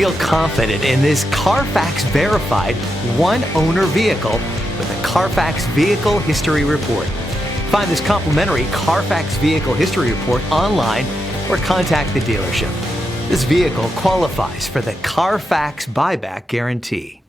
Feel confident in this Carfax verified one-owner vehicle with a Carfax Vehicle History Report. Find this complimentary Carfax Vehicle History Report online or contact the dealership. This vehicle qualifies for the Carfax Buyback Guarantee.